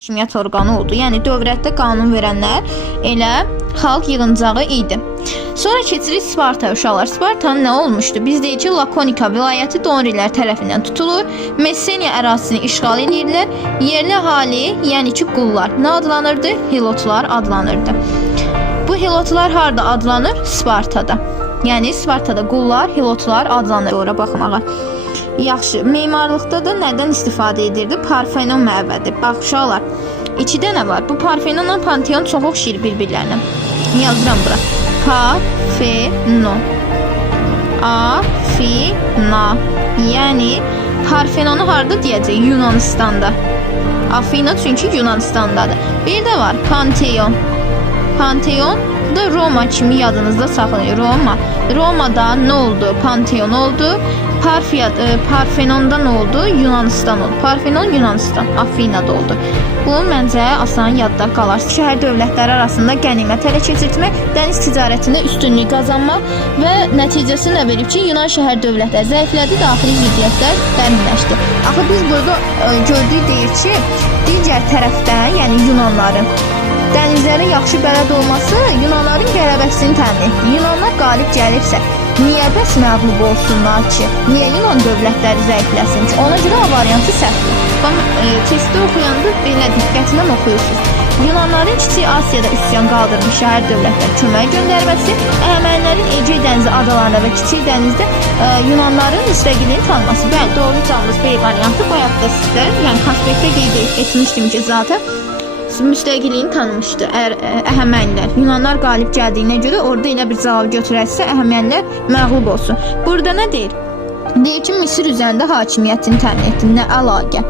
hakimiyyət orqanı oldu. Yəni dövlətdə qanun verənlər elə xalq yığıncağı idi. Sonra keçirik Sparta uşaqlar. Spartanın nə olmuşdu? Biz deyək ki, Lakonika vilayəti Donrilər tərəfindən tutulur. Messeniya ərazisini işğal edirlər. Yerli əhali, yəni ki, qullar nə adlanırdı? Hilotlar adlanırdı. Bu hilotlar harda adlanır? Spartada. Yəni Spartada qullar, hilotlar adlanır. Ora baxmağa. Yaxşı, memarlıqda da nədən istifadə edirdi? Parfenon məbədi. Bax uşaqlar, 2 dənə var. Bu Parfenonla Panteon çox oxşayır bir-birlərinə. Yazıram bura. Parfenon. Afina. Yəni Parfenonu harda deyəcək? Yunanistanda. Afina çünki Yunanistandadır. Bir də var Panteon. Panteon da Roma kimi yadınızda saxlayın. Romada nə oldu? Panteon oldu. Parfenonda nə oldu? Yunanistan oldu. Parfenon Yunanistan, Afinada oldu. Bu məncə asan yadda qalar. Şəhər dövlətləri arasında qənimət ələ keçirtmək, dəniz ticarətində üstünlük qazanmaq və nəticəsi nə verib ki, Yunan şəhər dövlətləri zəiflədi, daxili ziddiyyətlər dərinləşdi. Axı biz burada gördük deyir ki, digər tərəfdən, yəni Yunanların dənizlərə yaxşı bələd olması Yunanların qələbəsini təmin etdi. Yunanlar qalib gəlibsə, niyə bəs məğlub olsunlar ki? Niyə Yunan dövlətləri zəifləsin ki? Ona görə A variantı səhvdir. Testdə oxuyanda belə diqqətlə oxuyursunuz. Yunanların Kiçik Asiyada üsyan qaldırmış şəhər dövlətlər kömək göndərməsi, Əhəmənilərin Ege dənizi adalarında və Kiçik dənizdə Yunanların müstəqilliyini tanıması. Bəli, doğru cavabımız B variantı. Bayaq da sizdə, yəni konspektdə qeyd etmişdim ki, zaten müstəqilliyini tanımışdı Əhəmənilər. Yunanlar qalib gəldiyinə görə orada elə bir cavab götürərsə Əhəmənilər məğlub olsun. Burada nə deyir? Deyir ki, Misir üzərində hakimiyyətini təmin etdi. Nə əlaqə?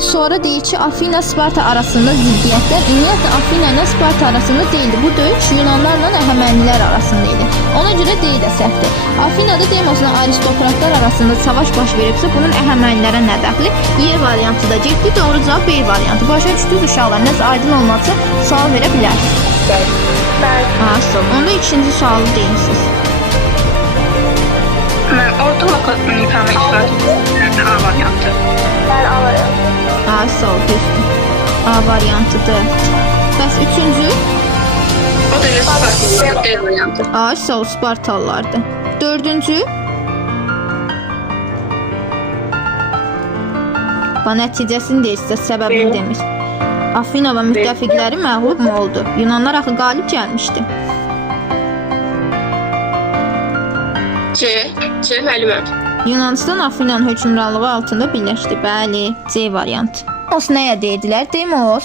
Sonra deyir ki, Afina Sparta arasında ziddiyyətlər ümumiyyətlə Afina ilə Sparta arasında deyildi. Bu döyüş Yunanlarla Əhəmənilər arasında idi. Ona görə deyil də səhvdir. Afinada Demosla aristokratlar arasında savaş baş veribsə, bunun Əhəmənilərə nə dəxli? Y variantı da getdi. Doğru cavab B variantı. Başa düşdünüz uşaqlar? Nəsə aydın olmazsa sual verə bilərsiniz. Bəli. Onda ikinci sualı deyirsiniz. Mən orta Lakonika istifadə A variantı. Ben A variantı. Sağ ol, düzdür. A variantıdır. Bəs üçüncü? O da elə Sparta D variantı. Sağ ol, Spartalılardır. Dördüncü? Nəticəsini deyirsə, səbəbini demir. Afina və müttəfiqləri məğlub mu oldu? Yunanlar axı qalib gəlmişdi. C müəlliməm. Yunanistan Afinanın hökmranlığı altında birləşdi. Bəli, C variantı. Demos nəyə deyirdilər? Demos